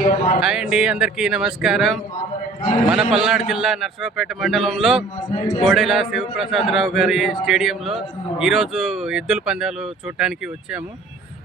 Hi అండి అందరికీ నమస్కారం. మన పల్నాడు జిల్లా నర్సరావుపేట మండలంలో కోడెల శివప్రసాదరావు గారి స్టేడియంలో ఈరోజు ఎద్దుల పందాలు చూడటానికి వచ్చాము.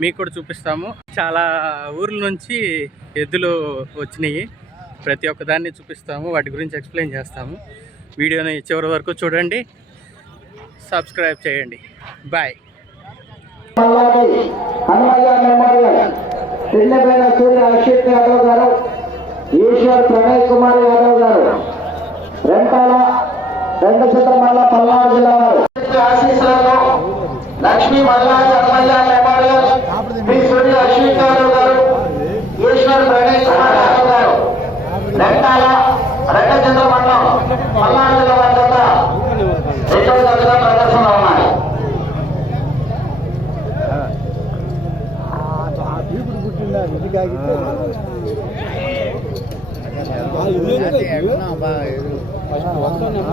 మీకు కూడా చూపిస్తాము. చాలా ఊర్ల నుంచి ఎద్దులు వచ్చినాయి. ప్రతి ఒక్కదాన్ని చూపిస్తాము వాటి గురించి ఎక్స్ప్లెయిన్ చేస్తాము. వీడియోని చివరి వరకు చూడండి. సబ్స్క్రైబ్ చేయండి. బాయ్. మల్లాది సూర్య అక్షిత్ యాదవ్ గారు ఈశ్వర్ ప్రణయ్ కుమార్ యాదవ్ గారు రెంటాల రెండు చిత్రమల్ల పల్నాడు జిల్లా వారు. ఆశీస్సులను లక్ష్మీ మల్లాది హనుమయ్య మెమోరియల్ పి సూర్య అక్షిత్ యాదవ్ గారు ఈశ్వర్ ప్రణయ్ కుమార్ యాదవ్ గారు రెంటాల రెండు చిత్రమండలం పల్నాడు జిల్లా వారి చేత రెండవ జతగా ప్రదర్శనలో ఉన్నాయి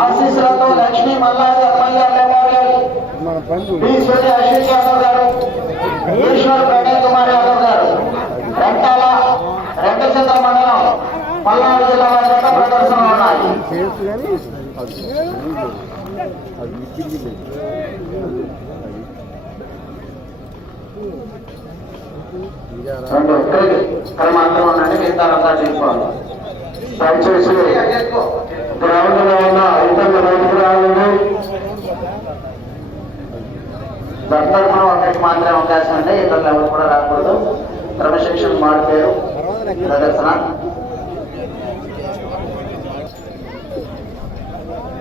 ఆశీస్సులతో లక్ష్మీ మల్లాది అమ్మయ్య మెమోరియల్ మన బి సూర్య అశ్విక్ యాదవ్ గారు ఈశ్వర్ ప్రణయ్ కుమార్ యాదవ్ గారు రెంటాల రెంటచంద్ర మండలం పల్నాడు జిల్లా వారి యొక్క ప్రదర్శనలు ఉన్నాయి అది ఇచ్చింది రెండు ఇక్కడికి మాత్రం ఉండండి మిగతా అంతా చేసుకోవాలి దయచేసి గ్రౌండ్లో ఉన్న ఇతరులు బయటకు రావాలని దత్తర్మం ఒకరికి మాత్రమే అవకాశం ఉంది ఇతరులు ఎవరు కూడా రాకూడదు. క్రమశిక్షణ మాడిపోయారు ప్రదర్శన.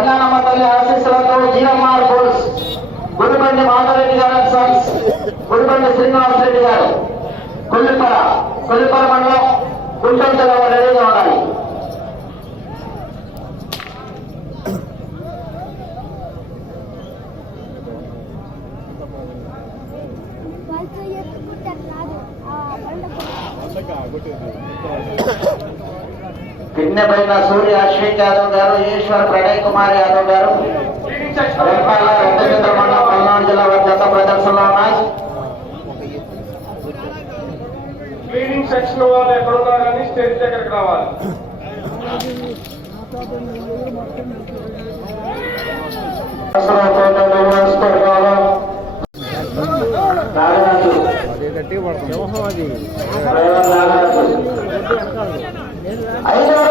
గంగానమ్మ తల్లి ఆశీస్సులతో GMR బోల్స్ Gudibandi Madhavareddy garu and sons Gudibandi Srinivas Reddy garu. Kollipara Kollipara మండలం గుంటూరు జిల్లా రెడీగా ఉండాలి. రాదు ఆ బండ కిన్నెపైన సూర్య అశ్విక్ యాదవ్ గారు ఈశ్వర్ ప్రణయ్ కుమార్ యాదవ్ గారు రేపాల రెండచంద్ర మండలం పల్నాడు జిల్లా వారి జత ప్రదర్శనలో ఉన్నాయి క్లీనింగ్ సెక్షన్ వాళ్ళు ఎక్కడ ఉన్నారు కానీ స్టేజ్ దగ్గరికి రావాలి నాగరాజు అదే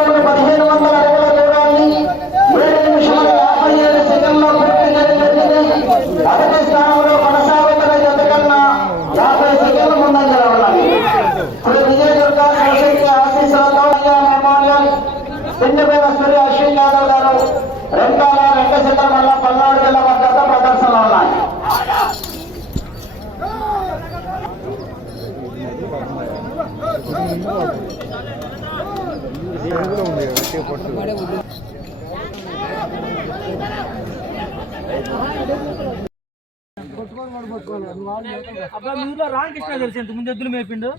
పిండిపైన సూర్య అశ్విన్ యాదవ్ గారు రెండాల రెండు సెకండ్ వల్ల పల్నాడు జిల్లా వద్ద ప్రదర్శనలో ఉన్నాయి. కూడా ఉంది గట్టి పట్టు అబ్బా మీలో రామకృష్ణ తెలిసి ముందు ఎద్దులు మేపిండు?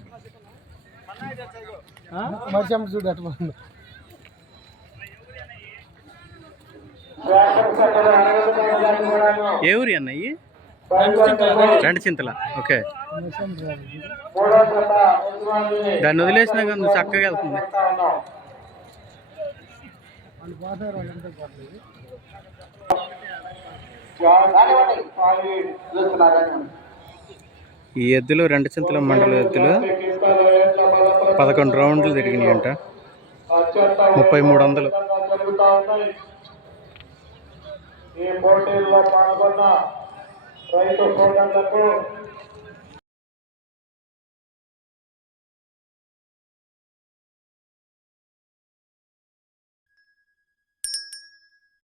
మర్చి చూడు ఏ ఊరి అన్నయ్యి రెండు చింతల. ఓకే. దాన్ని వదిలేసినా కానీ నువ్వు చక్కగా వెళ్తుంది. ఈ ఎద్దులు రెండు చింతల మండల ఎద్దులు పదకొండు రౌండ్లు తిరిగినాయంట. ముప్పై మూడు వందలు. ఈ పోటీల్లో పాల్గొన్న రైతు సోదరులకు